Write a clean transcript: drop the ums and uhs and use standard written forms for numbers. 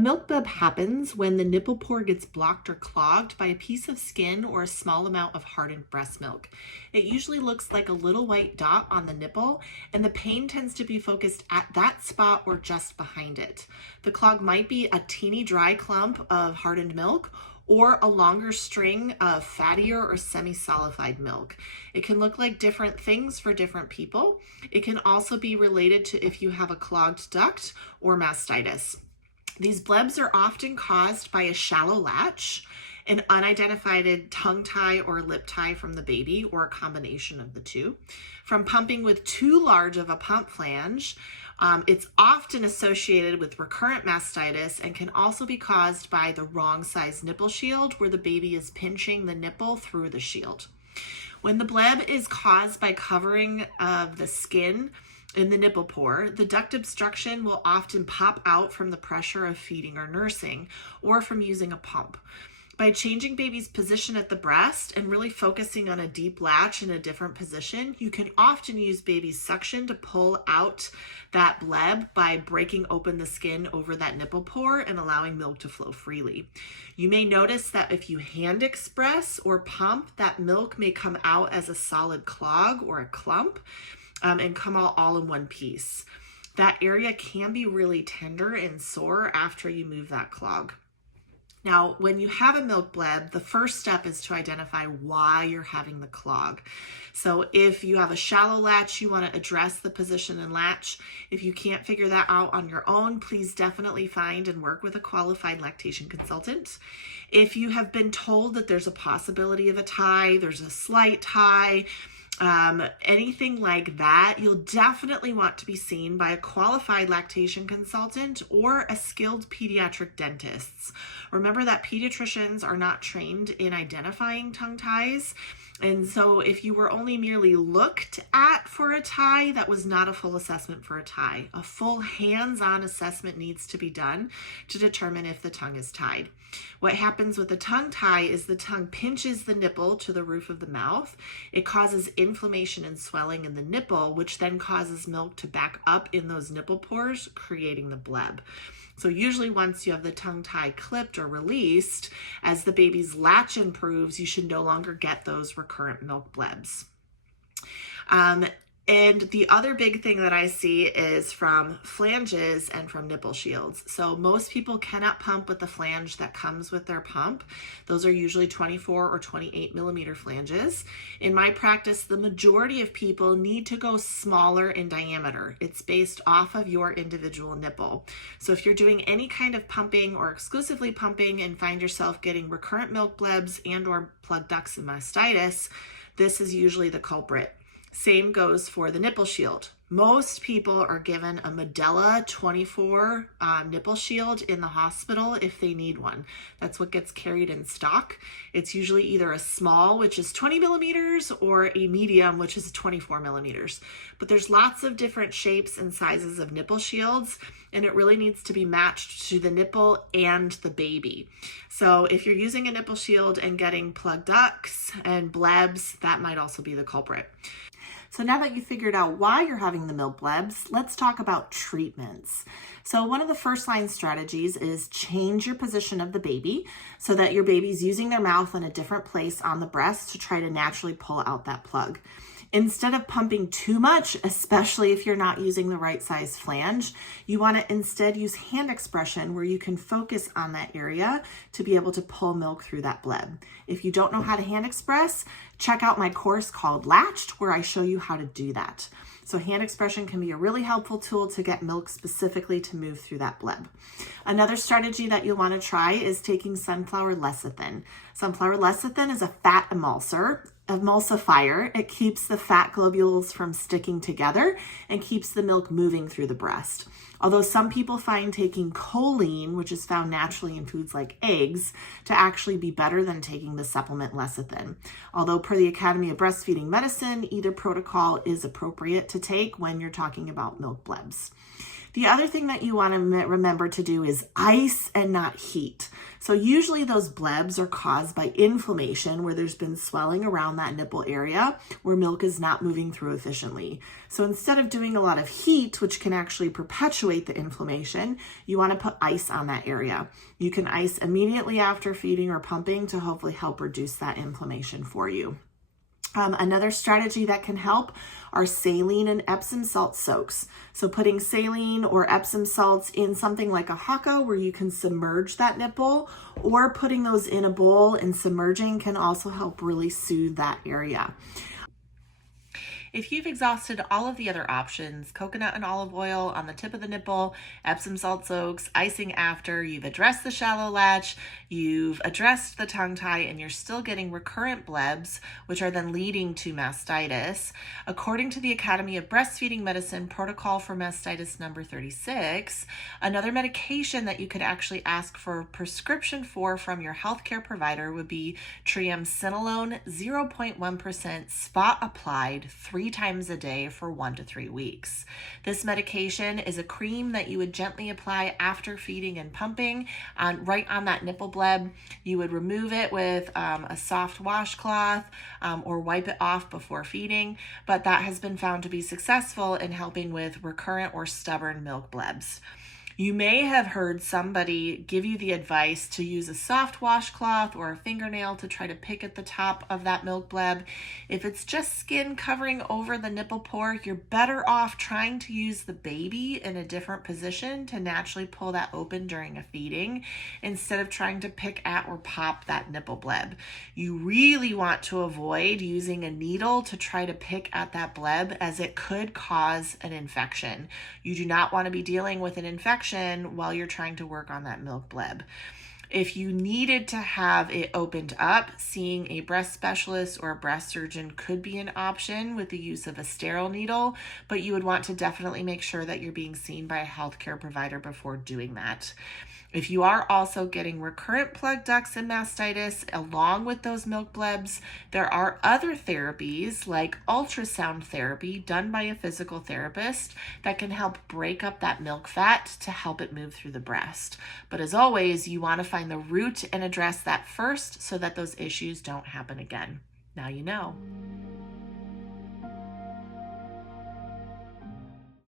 A milk bleb happens when the nipple pore gets blocked or clogged by a piece of skin or a small amount of hardened breast milk. It usually looks like a little white dot on the nipple, and the pain tends to be focused at that spot or just behind it. The clog might be a teeny dry clump of hardened milk or a longer string of fattier or semi-solidified milk. It can look like different things for different people. It can also be related to if you have a clogged duct or mastitis. These blebs are often caused by a shallow latch, an unidentified tongue tie or lip tie from the baby, or a combination of the two. From pumping with too large of a pump flange, it's often associated with recurrent mastitis and can also be caused by the wrong size nipple shield, where the baby is pinching the nipple through the shield. When the bleb is caused by covering of the skin in the nipple pore, the duct obstruction will often pop out from the pressure of feeding or nursing, or from using a pump. By changing baby's position at the breast and really focusing on a deep latch in a different position, you can often use baby's suction to pull out that bleb by breaking open the skin over that nipple pore and allowing milk to flow freely. You may notice that if you hand express or pump, that milk may come out as a solid clog or a clump, and come out all in one piece. That area can be really tender and sore after you move that clog. Now, when you have a milk bleb, the first step is to identify why you're having the clog. So if you have a shallow latch, you want to address the position and latch. If you can't figure that out on your own, please definitely find and work with a qualified lactation consultant. If you have been told that there's a possibility of a tie, there's a slight tie, anything like that, you'll definitely want to be seen by a qualified lactation consultant or a skilled pediatric dentist. Remember that pediatricians are not trained in identifying tongue ties. And so if you were only merely looked at for a tie, that was not a full assessment for a tie. A full hands-on assessment needs to be done to determine if the tongue is tied. What happens with the tongue tie is the tongue pinches the nipple to the roof of the mouth. It causes inflammation and swelling in the nipple, which then causes milk to back up in those nipple pores, creating the bleb. So usually once you have the tongue tie clipped or released, as the baby's latch improves, you should no longer get those recurrent milk blebs. And the other big thing that I see is from flanges and from nipple shields. So most people cannot pump with the flange that comes with their pump. Those are usually 24 or 28 millimeter flanges. In my practice, the majority of people need to go smaller in diameter. It's based off of your individual nipple. So if you're doing any kind of pumping or exclusively pumping and find yourself getting recurrent milk blebs and or plugged ducts and mastitis, this is usually the culprit. Same goes for the nipple shield. Most people are given a Medela 24 nipple shield in the hospital if they need one. That's what gets carried in stock. It's usually either a small, which is 20 millimeters, or a medium, which is 24 millimeters. But there's lots of different shapes and sizes of nipple shields, and it really needs to be matched to the nipple and the baby. So if you're using a nipple shield and getting plugged ducts and blebs, that might also be the culprit. So now that you figured out why you're having the milk blebs, let's talk about treatments. So one of the first line strategies is change your position of the baby so that your baby's using their mouth in a different place on the breast to try to naturally pull out that plug. Instead of pumping too much, especially if you're not using the right size flange, you want to instead use hand expression where you can focus on that area to be able to pull milk through that bleb. If you don't know how to hand express, check out my course called Latched, where I show you how to do that. So hand expression can be a really helpful tool to get milk specifically to move through that bleb. Another strategy that you'll want to try is taking sunflower lecithin. Sunflower lecithin is a fat emulsifier. It keeps the fat globules from sticking together and keeps the milk moving through the breast. Although some people find taking choline, which is found naturally in foods like eggs, to actually be better than taking the supplement lecithin. Although per the Academy of Breastfeeding Medicine, either protocol is appropriate to take when you're talking about milk blebs. The other thing that you want to remember to do is ice and not heat. So usually those blebs are caused by inflammation where there's been swelling around that nipple area where milk is not moving through efficiently. So instead of doing a lot of heat, which can actually perpetuate the inflammation, you want to put ice on that area. You can ice immediately after feeding or pumping to hopefully help reduce that inflammation for you. Another strategy that can help are saline and Epsom salt soaks. So putting saline or Epsom salts in something like a haka where you can submerge that nipple, or putting those in a bowl and submerging can also help really soothe that area. If you've exhausted all of the other options, coconut and olive oil on the tip of the nipple, Epsom salt soaks, icing after, you've addressed the shallow latch, you've addressed the tongue tie, and you're still getting recurrent blebs, which are then leading to mastitis. According to the Academy of Breastfeeding Medicine Protocol for Mastitis number 36, another medication that you could actually ask for prescription for from your healthcare provider would be triamcinolone 0.1% spot applied 3 times a day for 1 to 3 weeks. This medication is a cream that you would gently apply after feeding and pumping right on that nipple bleb. You would remove it with a soft washcloth or wipe it off before feeding, but that has been found to be successful in helping with recurrent or stubborn milk blebs. You may have heard somebody give you the advice to use a soft washcloth or a fingernail to try to pick at the top of that milk bleb. If it's just skin covering over the nipple pore, you're better off trying to use the baby in a different position to naturally pull that open during a feeding instead of trying to pick at or pop that nipple bleb. You really want to avoid using a needle to try to pick at that bleb, as it could cause an infection. You do not want to be dealing with an infection while you're trying to work on that milk bleb. If you needed to have it opened up, seeing a breast specialist or a breast surgeon could be an option with the use of a sterile needle, but you would want to definitely make sure that you're being seen by a healthcare provider before doing that. If you are also getting recurrent plug ducts and mastitis along with those milk blebs, there are other therapies like ultrasound therapy done by a physical therapist that can help break up that milk fat to help it move through the breast. But as always, you want to find the root and address that first so that those issues don't happen again. Now you know.